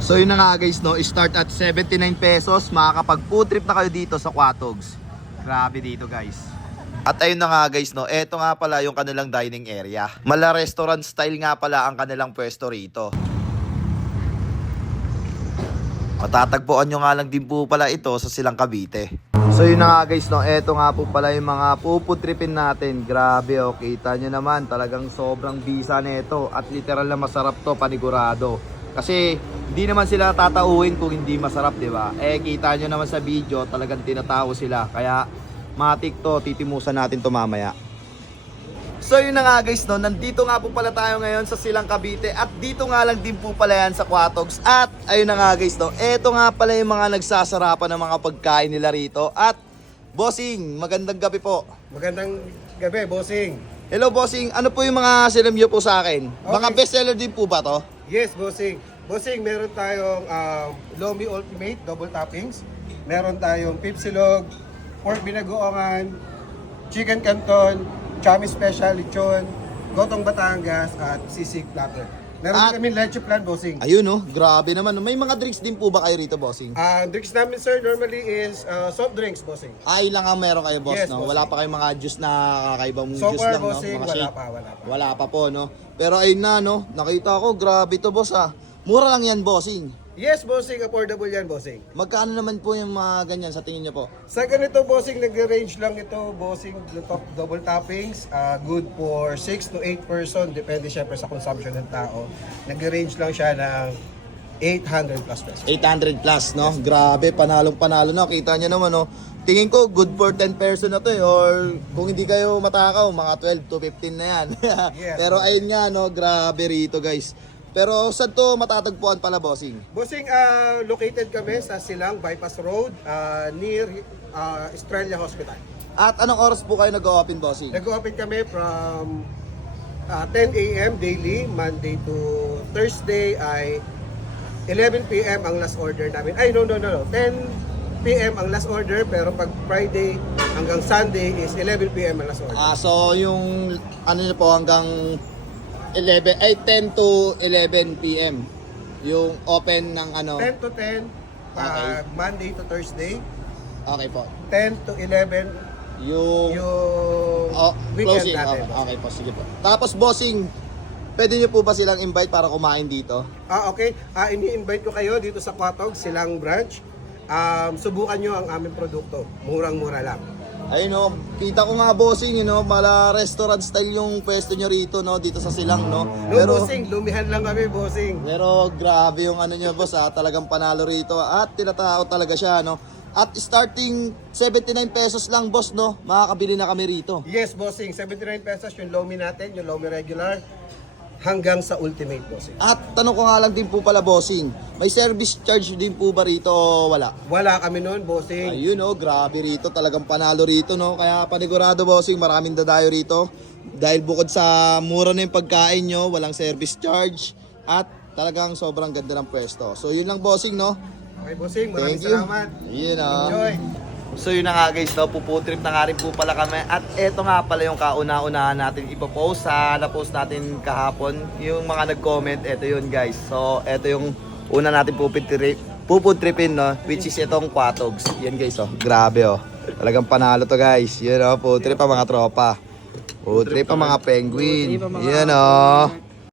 So yun na nga guys, no, start at 79 pesos, makakapag food trip na kayo dito sa Quatogs. Grabe dito guys. At ayun na nga guys, no, eto nga pala yung kanilang dining area. Mala restaurant style nga pala ang kanilang pwesto rito. Matatagpuan nyo nga lang din po pala ito sa Silang Cavite. So yun na nga guys, no, eto nga po pala yung mga puputripin natin. Grabe oh, kita nyo naman, talagang sobrang bisa nito. At literal na masarap to, panigurado. Kasi hindi naman sila tatauhin kung hindi masarap, di ba? Eh kita nyo naman sa video, talagang tinatao sila. Kaya matik to, titimusan natin to mamaya. So yun na nga guys, no, nandito nga po pala tayo ngayon sa Silang Cavite. At dito nga lang din po pala yan sa Quatogs. At ayun na nga guys, no, eto nga pala yung mga nagsasarapan ng mga pagkain nila rito. At bossing, magandang gabi po. Magandang gabi, bossing. Hello bossing, ano po yung mga silam nyo po sa akin? Okay. Mga bestseller din po ba to? Yes, bossing. Bossing, meron tayong Lomi Ultimate Double Toppings. Meron tayong Pipsilog, Pork Binagoongan, Chicken Canton, Chami Special Lechon, Gotong Batangas, at Sisig Platter. Meron At din kami Leche Plan, bossing. ayun no, grabe naman. May mga drinks din po ba kayo rito bossing? Drinks namin, sir, normally is soft drinks, bossing. Ay lang ang meron kayo boss, Yes, no? bossing. Wala pa kayong mga juice na kakaibang So juice far, lang, bossing, no? Mga wala shake. pa. Wala pa po, no? Pero ayun na, no? Nakita ko, grabe to boss ah. Mura lang yan bossing. Yes, bossing, affordable yan, bossing. Magkano naman po yung mga ganyan sa tingin niyo po? Sa ganito, bossing, nag-range lang ito, bossing, double toppings, good for 6 to 8 person, depende syempre sa consumption ng tao. Nag-range lang siya ng 800 plus pesos. 800 plus, no? Grabe, panalong-panalo na. Kita niyo naman, no? Tingin ko, good for 10 person na to eh. Or kung hindi kayo matakaw, mga 12 to 15 na yan. Yes. Pero ayun nga, no? Grabe rito, guys. Pero saan to matatagpuan pala, bossing? Bossing, located kami sa Silang Bypass Road, near Estrella Hospital. At anong oras po kayo nag-open, bossing? Nag-open kami from 10 a.m. daily, Monday to Thursday ay 11 p.m. ang last order namin. Ay, no. 10 p.m. ang last order, pero pag Friday hanggang Sunday is 11 p.m. ang last order. So yung ano niyo po hanggang 10 to 11 p.m. Yung open ng ano. 10 to 10, Okay. Monday to Thursday. Okay po. 10 to 11, Yung yung weekend closing. natin. Okay po, sige po. Tapos bossing, pwede niyo po ba silang invite para kumain dito? Okay. Ini-invite ko kayo dito sa Quatog, Silang Branch. Subukan nyo ang aming produkto. Murang-mura lang. Ayun no, kita ko nga bossing, you know, mala restaurant style yung pwesto nyo rito, no, dito sa Silang, no. No, bossing. Lumihan lang kami, bossing. Pero grabe yung ano nyo boss, talagang panalo rito at tinatao talaga siya, no. At starting 79 pesos lang boss, no, makakabili na kami rito. Yes, bossing. 79 pesos yung Lomi natin, yung Lomi regular. Hanggang sa Ultimate, bossing. At tanong ko nga lang din po pala bossing, may service charge din po ba rito o wala? Wala kami noon, bossing. Ayun no, grabe rito, talagang panalo rito, no. Kaya panigurado bossing, maraming dadayo rito. Dahil bukod sa mura na yung pagkain nyo, walang service charge. At talagang sobrang ganda ng pwesto. So yun lang bossing, no. Okay, bossing. Maraming Thank you. salamat. Yun no. Enjoy. So yun na nga guys, no, puputrip na nga rin po pala kami. At eto nga pala yung kauna-unahan natin ipopost sa na-post natin kahapon. Yung mga nag-comment, eto yun guys. So eto yung una natin puputripin, no, which is itong Quatogs. Yan guys, oh, grabe oh. Talagang panalo to guys. Yun oh, putrip pa mga tropa. Putrip pa mga penguin. Yan oh.